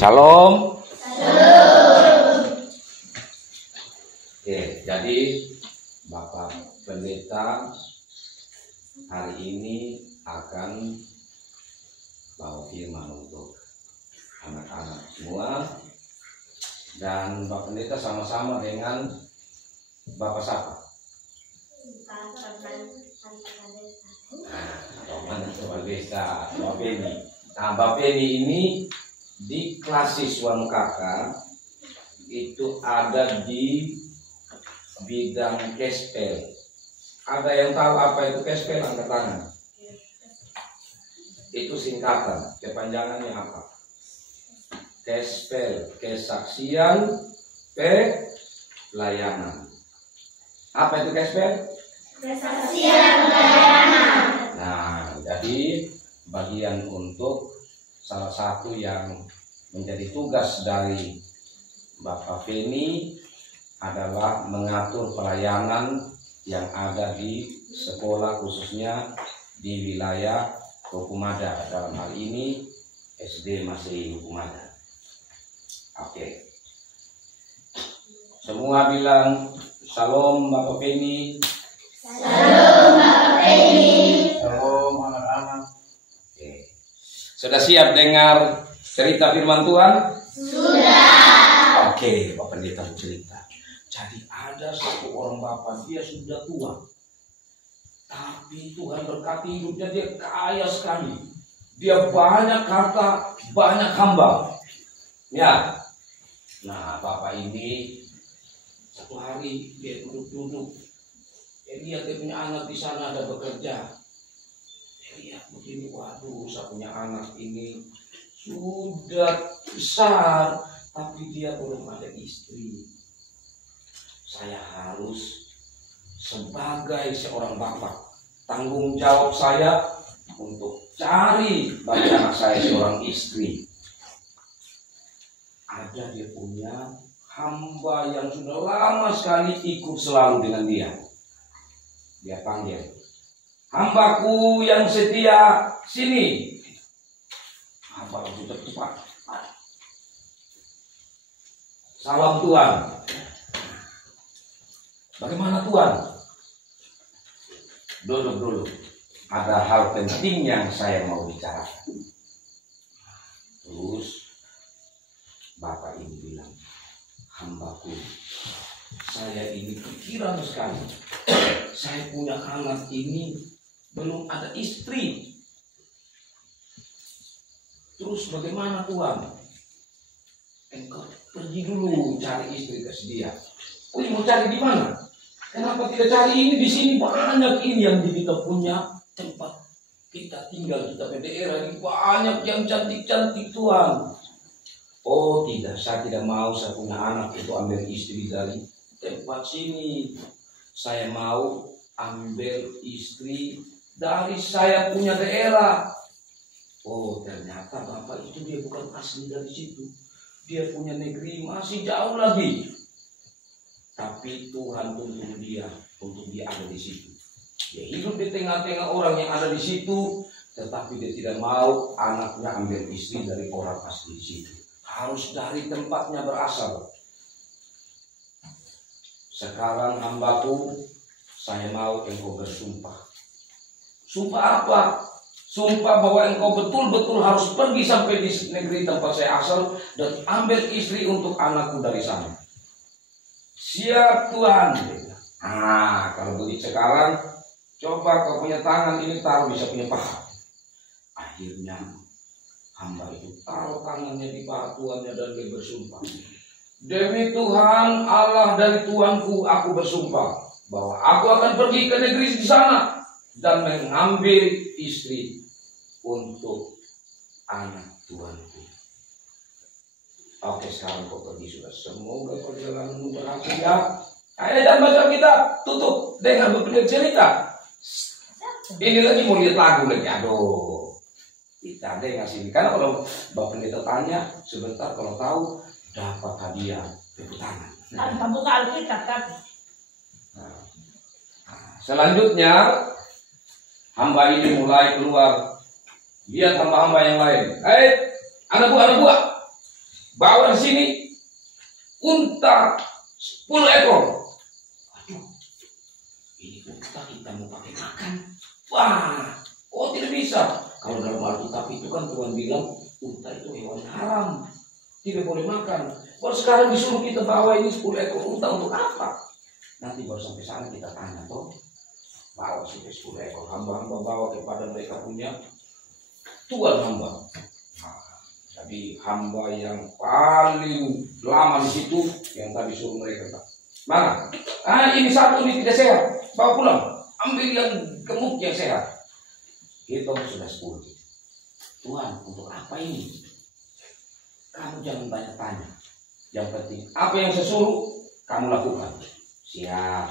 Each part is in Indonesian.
Salam. Oke, jadi Bapak Pendeta hari ini akan bawa firman untuk anak-anak semua, dan Bapak Pendeta sama-sama dengan Bapak siapa? Bapak Desa, Bapak Beni. Nah, Bapak Beni ini di kelas siswa MKK itu ada di bidang kespel. Ada yang tahu apa itu kespel? Angkat tangan. Itu singkatan, kepanjangannya apa? Kespel, kesaksian pelayanan. Apa itu kespel? Kesaksian pelayanan. Nah, jadi bagian untuk salah satu yang menjadi tugas dari Bapak Feni adalah mengatur pelayanan yang ada di sekolah, khususnya di wilayah Hukumada. Dalam hal ini SD Masri Hukumada. Oke. Semua bilang salam Bapak Feni. Salam Bapak Feni. Salam anak-anak. Oke. Sudah siap dengar cerita firman Tuhan? Sudah. Oke, Bapak Pendeta cerita. Jadi ada satu orang bapak, dia sudah tua, tapi Tuhan berkati hidupnya, dia kaya sekali. Dia banyak harta, banyak hamba. Ya. Nah, bapak ini satu hari dia duduk-duduk. Dia lihat dia punya anak di sana ada bekerja. Dia lihat begini, waduh, saya punya anak ini sudah besar, tapi dia belum ada istri. Saya harus sebagai seorang bapak, tanggung jawab saya untuk cari bagi anak saya seorang istri. Ada dia punya hamba yang sudah lama sekali ikut selalu dengan dia. Dia panggil, hambaku yang setia, sini. Hamba langsung cepat. Salam Tuhan. Bagaimana Tuhan? Duduk dulu. Ada hal penting yang saya mau bicara. Terus bapak ini bilang, hambaku, saya ini pikiran sekali. Saya punya anak ini belum ada istri. Terus bagaimana Tuhan? Engkau pergi dulu cari istri ke dia. Oh, mau cari di mana? Kenapa tidak cari ini di sini? Banyak ini yang kita punya tempat kita tinggal, kita punya daerah ini banyak yang cantik-cantik Tuhan. Oh tidak, saya tidak mau saya punya anak itu ambil istri dari tempat sini. Saya mau ambil istri dari saya punya daerah. Oh ternyata bapak itu dia bukan asli dari situ. Dia punya negeri masih jauh lagi. Tapi Tuhan tuntun dia untuk dia ada di situ. Dia hidup di tengah-tengah orang yang ada di situ, tetapi dia tidak mau anaknya ambil istri dari orang asli di situ. Harus dari tempatnya berasal. Sekarang hambaku, saya mau engkau bersumpah. Sumpah apa? Sumpah bahwa engkau betul-betul harus pergi sampai di negeri tempat saya asal dan ambil istri untuk anakku dari sana. Siap Tuhan. Nah, kalau begitu sekarang, coba kau punya tangan ini taruh bisa punya paha. Akhirnya hamba itu taruh tangannya di paha Tuhannya dan dia bersumpah. Demi Tuhan Allah dari Tuanku, aku bersumpah bahwa aku akan pergi ke negeri di sana dan mengambil istri untuk anak Tuanku. Oke, sekarang kau pergi sudah. Semoga perjalananmu berhasil ya. Ayo dan baca kita tutup dengan bercerita. Ini lagi mau lihat lagu lagi. Aduh, kita dengar sini. Karena kalau Bapak Pendeta tanya sebentar, kalau tahu dapat hadiah tepuk tangan. Tanpa buka Alkitab kan? Selanjutnya hamba ini mulai keluar. Lihat hamba-hamba yang lain. Anak buah. bawa di sini unta 10 ekor. Aduh, ini unta kita mau pakai makan. Wah, oh tidak bisa. Kalau dalam Alkitab itu kan Tuhan bilang unta itu hewan haram, tidak boleh makan. Kalau sekarang disuruh kita bawa ini 10 ekor unta untuk apa? Nanti baru sampai sana kita tanya toh. Bawa sampai 10 ekor, hamba-hamba bawa kepada mereka punya tuan hamba. Nah, tapi hamba yang paling lama di situ yang tadi suruh mereka. Mana? Ini satu ini tidak sehat, bawa pulang. Ambil yang gemuk yang sehat. Hitung sudah 10. Tuhan, untuk apa ini? Kamu jangan banyak tanya. Yang penting apa yang saya suruh kamu lakukan. Siap.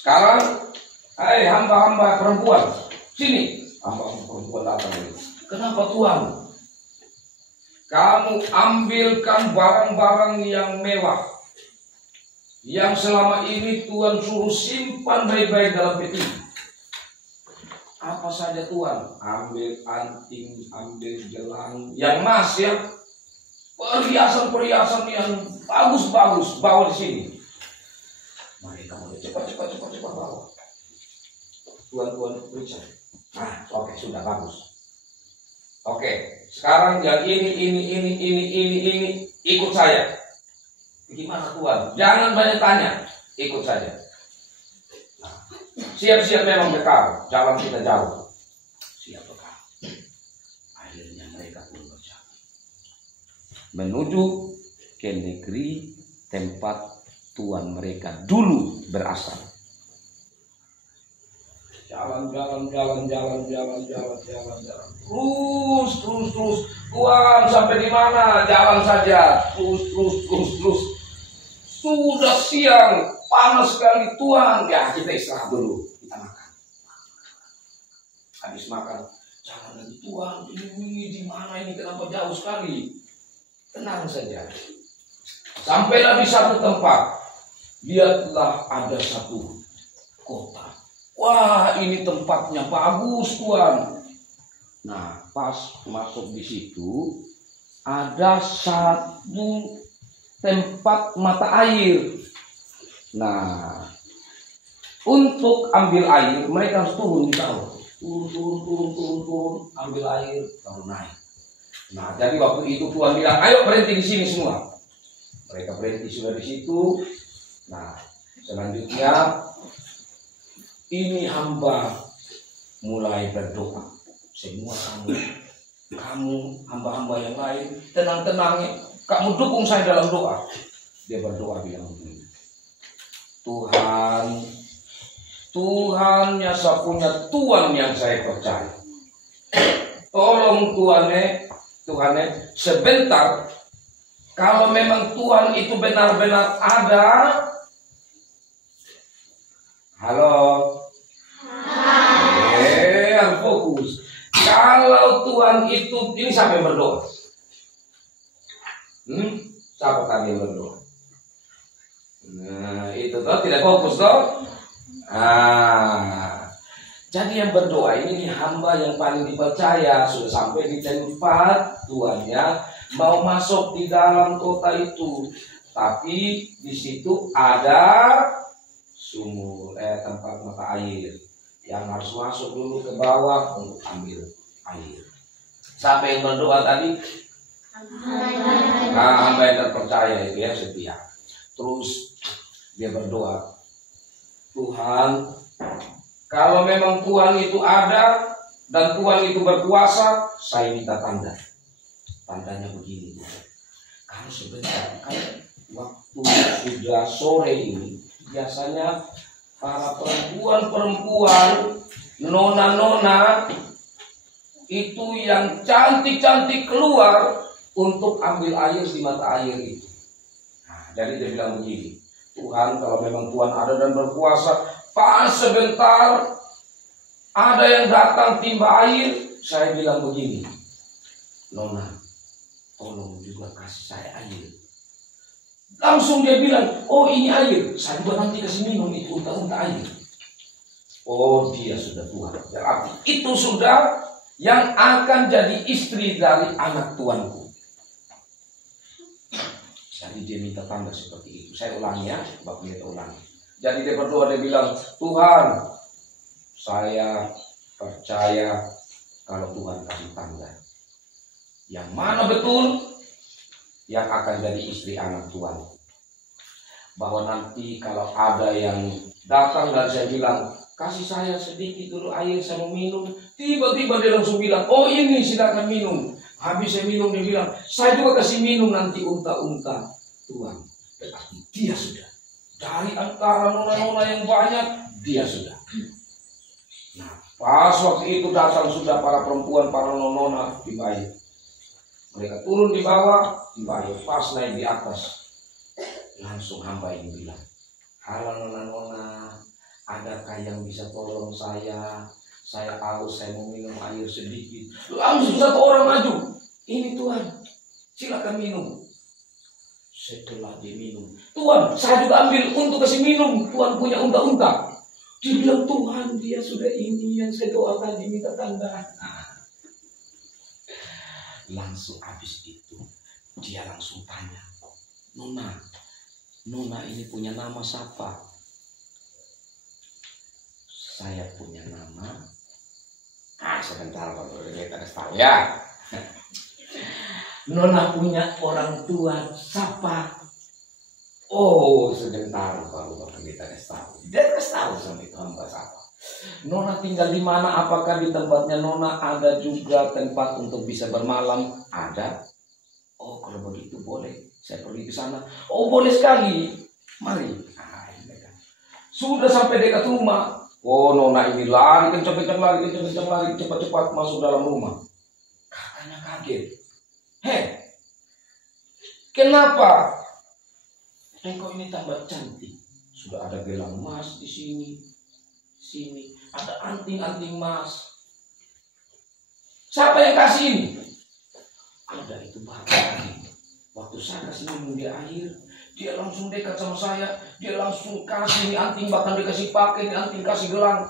Sekarang, hamba-hamba perempuan, sini. Hamba-hamba perempuan datang ini. Kenapa Tuhan? Kamu ambilkan barang-barang yang mewah, yang selama ini Tuhan suruh simpan baik-baik dalam peti. Apa saja Tuhan? Ambil anting, ambil gelang, yang emas ya, perhiasan-perhiasan yang bagus-bagus, bawa di sini. Mereka mulai cepat bawa. Tuan periksa. Nah, oke, sudah bagus. Oke, sekarang yang ini ikut saya. Gimana Tuhan? Jangan banyak tanya, ikut saja. Nah, siap-siap memang bekal, jalan kita jauh. Siap bekal. Akhirnya mereka pun berjalan menuju ke negeri tempat Tuhan mereka dulu berasal. Jalan. Terus. Tuhan sampai di mana? Jalan saja. Terus. Sudah siang, panas sekali Tuhan. Ya kita istirahat dulu, kita makan. Habis makan, jalan lagi Tuhan. Ini di mana ini? Kenapa jauh sekali? Tenang saja. Sampailah di satu tempat. Lihatlah ada satu kota. Wah, ini tempatnya bagus Tuhan. Nah, pas masuk di situ ada satu tempat mata air. Nah, untuk ambil air mereka harus turun di bawah. Turun, ambil air baru naik. Nah, jadi waktu itu Tuhan bilang, ayo berhenti di sini semua. Mereka berhenti sudah di situ. Nah, selanjutnya ini hamba mulai berdoa. Semua kamu hamba-hamba yang lain, tenang-tenang ya. Kamu dukung saya dalam doa. Dia berdoa bilang begini. Tuhan ya saya punya Tuhan yang saya percaya. Tolong Tuhan sebentar. Kalau memang Tuhan itu benar-benar ada. Halo. Harus fokus. Kalau Tuhan itu, ini siapa yang berdoa? Siapa tadi yang berdoa? Nah, itu toh tidak fokus toh. Jadi yang berdoa ini hamba yang paling dipercaya, sudah sampai di tempat Tuhannya, mau masuk di dalam kota itu, tapi di situ ada sumur, tempat mata air yang harus masuk dulu ke bawah untuk ambil air. Siapa yang berdoa tadi? Hamba yang terpercaya itu ya, setia. Terus dia berdoa, Tuhan, kalau memang Tuhan itu ada dan Tuhan itu berkuasa, saya minta tanda. Tandanya begini, kalau sebentar, kan waktu sudah sore ini, biasanya para perempuan-perempuan, nona-nona, itu yang cantik-cantik keluar untuk ambil air di mata air itu. Nah, jadi dia bilang begini, Tuhan, kalau memang Tuhan ada dan berkuasa, pas sebentar ada yang datang timba air, saya bilang begini, nona, tolong juga kasih saya air. Langsung dia bilang, oh ini air, saya juga nanti kasih minum itu unta-unta air. Oh dia sudah tua, berarti itu sudah yang akan jadi istri dari anak tuanku. Jadi dia minta tanda seperti itu. Saya ulangi ya, Bapak kita ulangi. Jadi dia berdoa, dia bilang, Tuhan, saya percaya kalau Tuhan kasih tanda. Yang mana betul yang akan jadi istri anak Tuhan. Bahwa nanti kalau ada yang datang dan saya bilang, kasih saya sedikit dulu air, saya mau minum. Tiba-tiba dia langsung bilang, oh ini silakan minum. Habis saya minum, dia bilang, saya juga kasih minum nanti unta-unta Tuhan. Berarti dia sudah. Dari antara nona-nona yang banyak, dia sudah. Nah, pas waktu itu datang sudah para perempuan, para nona-nona di bawah. Mereka turun di bawah, pas naik di atas. Langsung hamba ini bilang, halo nona-nona, adakah yang bisa tolong saya? Saya haus, saya mau minum air sedikit. Langsung satu orang maju. Ini Tuhan, silakan minum. Setelah dia minum, Tuhan, saya juga ambil untuk kasih minum. Tuhan punya unta-unta. Dia bilang, Tuhan, dia sudah ini yang saya doakan, diminta tanda. Nah, langsung habis itu, dia langsung tanya, Nona ini punya nama siapa? Saya punya nama. Sebentar kalau kita kasih tahu ya. Nona punya orang tua siapa? Oh, sebentar baru kita kasih tahu. Dia kasih tahu sama itu hamba siapa. Nona tinggal di mana? Apakah di tempatnya Nona ada juga tempat untuk bisa bermalam? Ada. Oh, kalau begitu boleh. Saya pergi ke sana. Oh, boleh sekali. Mari. Nah, sudah sampai dekat rumah. Oh, Nona ini lari kencang-kencang lari, cepat-cepat masuk dalam rumah. Kakaknya kaget. Kenapa? Engkau ini tambah cantik. Sudah ada gelang emas di sini. Ada anting-anting emas. Siapa yang kasih ini? Ada itu bapak. Waktu saya kasih minum dia air, dia langsung dekat sama saya. Dia langsung kasih ini anting, bahkan dikasih pakai ini anting, kasih gelang.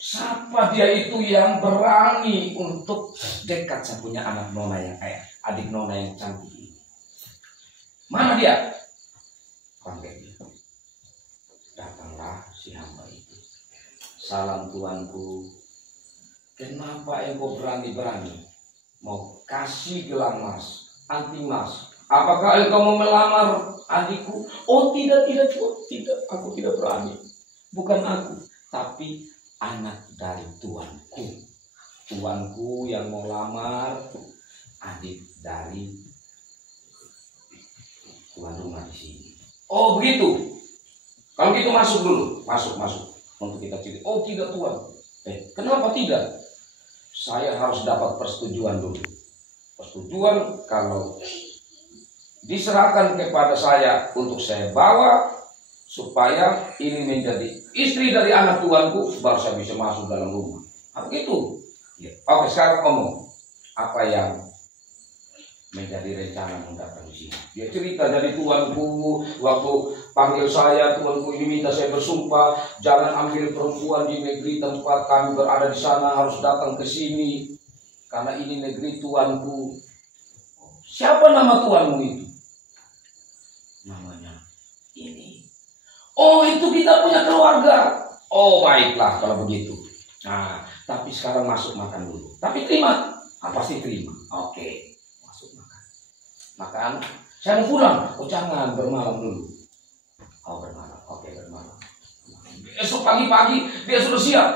Siapa dia itu yang berani untuk dekat? Saya punya anak nona yang adik nona yang cantik ini. Mana dia? Panggil dia. Datanglah si hamba itu. Salam tuanku. Kenapa engkau berani-berani mau kasih gelang emas, anting emas? Apakah engkau mau melamar adikku? Oh tidak, aku tidak berani. Bukan aku, tapi anak dari tuanku. Tuanku yang mau lamar adik dari tuan rumah di sini. Oh begitu. Kalau gitu masuk dulu, masuk untuk kita cerita. Oh tidak tuan. Kenapa tidak? Saya harus dapat persetujuan dulu. Persetujuan kalau diserahkan kepada saya untuk saya bawa supaya ini menjadi istri dari anak tuanku, baru saya bisa masuk dalam rumah. Apa gitu? Ya. Oke, sekarang ngomong apa yang menjadi rencana mendatang di sini. Dia cerita dari tuanku waktu panggil saya, tuanku ini minta saya bersumpah jangan ambil perempuan di negeri tempat kami berada di sana, harus datang ke sini karena ini negeri tuanku. Siapa nama tuanmu itu? Namanya ini. Oh itu kita punya keluarga. Oh baiklah kalau begitu. Nah tapi sekarang masuk makan dulu. Tapi terima? Pasti terima. Oke. Makan, saya mau pulang. Oh jangan, bermalam dulu. Oh bermalam, oke bermalam. Esok pagi-pagi dia sudah siap.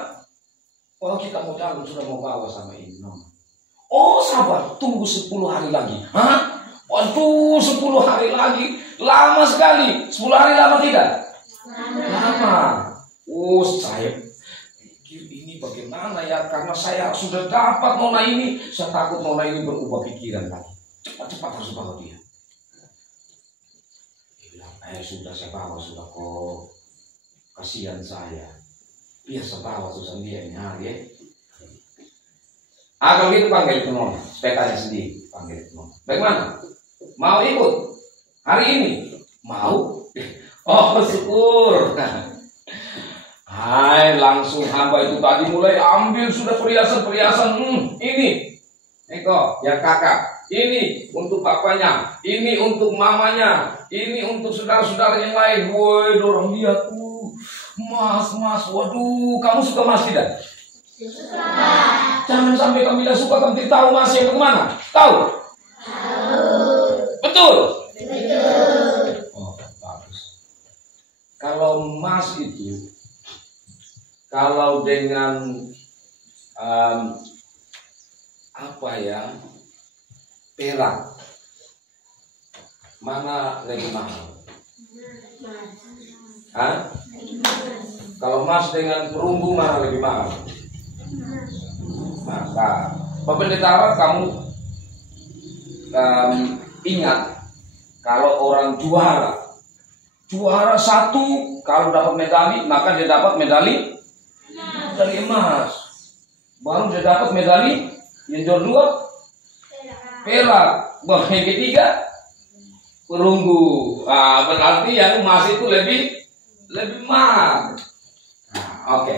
Oh kita mau jalan, sudah mau bawa sama ini. Oh sabar, tunggu 10 hari lagi. Hah? Waduh 10 hari lagi, lama sekali. 10 hari lama tidak? Lama. Oh saya pikir ini bagaimana ya, karena saya sudah dapat nona ini. Saya takut nona ini berubah pikiran lagi. Cepat-cepat harus bawa dia. Dia bilang, sudah saya bawa, sudah kok. Kasihan saya. Biasa bawa susah dia ini hari ya. Kalau gitu panggil ke nona. Supaya tanya sendiri. Panggil ke nona. Bagaimana? Mau ikut? Hari ini? Mau? Oh syukur. Hai, langsung hamba itu tadi mulai ambil sudah perhiasan-perhiasan. Ini. Eko, yang kakak. Ini untuk bapaknya, ini untuk mamanya, ini untuk saudara-saudara yang lain. Woi, dorong lihat tuh. Mas, waduh, kamu suka mas tidak? Suka. Jangan sampai kamu tidak suka, kamu tidak tahu mas yang kemana? Tahu? Betul? Oh, bagus. Kalau mas itu, kalau dengan perak, mana lebih mahal? Hah? Kalau emas dengan perunggu mana lebih mahal? Maka Pak Pendeta, kamu ingat kalau orang juara satu, kalau dapat medali maka dia dapat medali emas. Baru dia dapat medali yang juara dua perak. Yang ketiga perunggu. Berarti yang emas itu lebih mahal. Oke.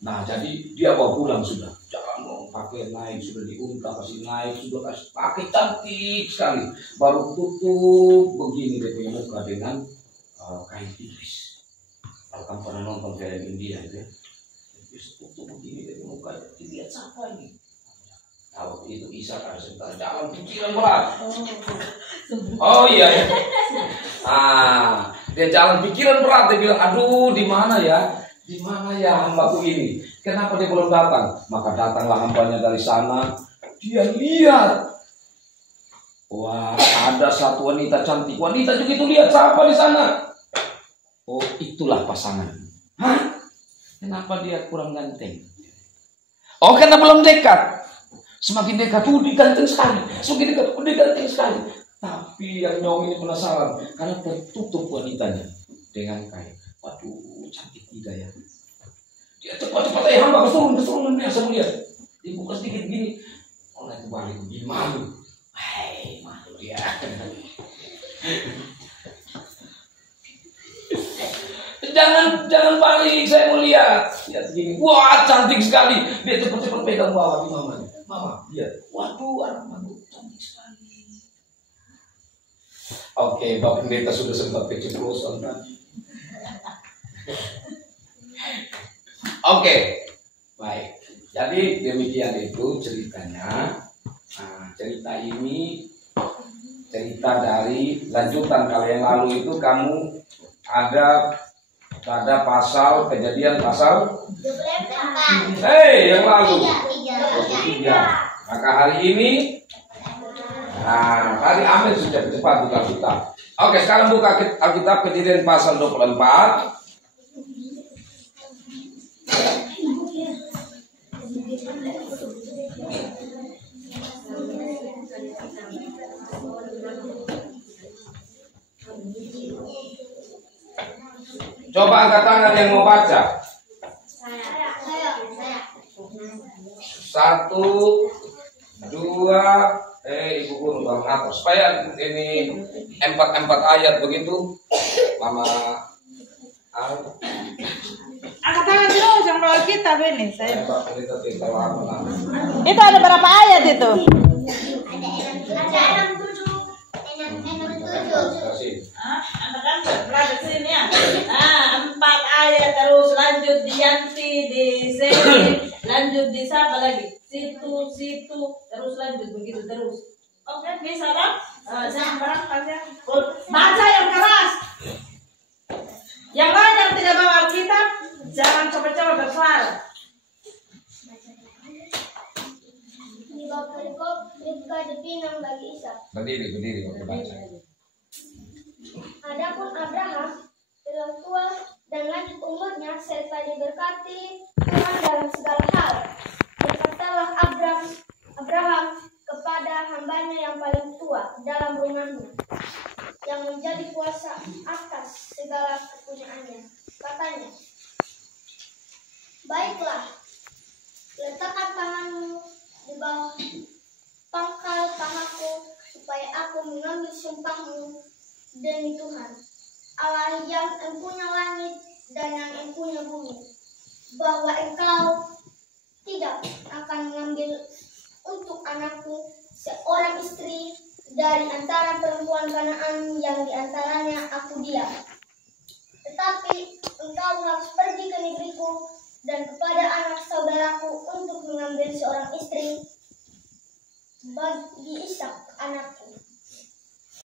Nah, jadi dia bawa pulang sudah. Jangan mau pakai naik, sudah diunta, kasih naik, sudah kasih pakai cantik sekali. Baru tutup begini dia punya muka dengan kain tipis. Kalau kamu pernah nonton film India itu ya, terus tutup begini dia punya muka. Dilihat siapa ini? Kalau itu Isa kan sebentar jalan pikiran berat. Oh iya ya. Dia jalan pikiran berat. Dia bilang, aduh, di mana ya hambaku ini? Kenapa dia belum datang? Maka datanglah hambanya dari sana. Dia lihat, wah, ada satu wanita cantik. Wanita juga itu lihat siapa di sana? Oh, itulah pasangan. Hah? Kenapa dia kurang ganteng? Oh, karena belum dekat. Semakin dekat, dia ganteng sekali. Semakin dekat, dia ganteng sekali. Tapi yang nyong ini penasaran karena tertutup wanitanya dengan kain. Waduh, cantik tidak ya? Dia cepat-cepat hamba kesurun dia saya melihat. Dibuka sedikit gini. Oh, itu balik begini malu. Hei, malu dia. Jangan balik, saya mau lihat. Lihat gini. Wah, cantik sekali. Dia cepat-cepat pegang bawah di mamanya. Mama, lihat. Waduh, anak mama cantik sekali. Oke, Bapak Pendeta sudah sempat keceplosan tadi. Oke, baik. Jadi demikian itu ceritanya. Nah, cerita ini cerita dari lanjutan. Kalau yang lalu itu kamu ada pasal kejadian pasal. Yang lalu. 23. Maka hari ini. Nah, tadi ambil sudah cepat buka Alkitab. Oke, sekarang buka Alkitab Kejadian pasal 24. Coba angkat tangan yang mau baca. 1, 2, Ibu Guru bangun atas supaya ini 4 ayat begitu. Mama angkat tangan dulu, jangan bawa kitab ini. Saya. Itu ada berapa ayat itu? Ada 67. Anak-anak berada sini ya. 4 ayat terus lanjut di Yanti, di sini, lanjut di siapa lagi? Situ, terus lanjut begitu terus. Oke, bisa kan? Jangan barang kalian. Baca yang keras. Yang lain yang tidak bawa Alkitab, jangan coba-coba bersuara. Di bawah perikop dibuka dipinang bagi Ishak. Berdiri waktu baca. Adapun Abraham telah tua dan lanjut umurnya serta diberkati Tuhan dalam segala hal. Berkatalah Abraham kepada hambanya yang paling tua dalam rumahnya, yang menjadi kuasa atas segala kepunyaannya. Katanya, baiklah, letakkan tanganmu di bawah pangkal pahaku, supaya aku mengambil sumpahmu demi Tuhan, Allah yang empunya langit dan yang empunya bumi, bahwa engkau tidak akan mengambil untuk anakku seorang istri dari antara perempuan Kanaan yang diantaranya aku diam. Tetapi engkau harus pergi ke negeriku dan kepada anak saudaraku untuk mengambil seorang istri bagi Ishak anakku.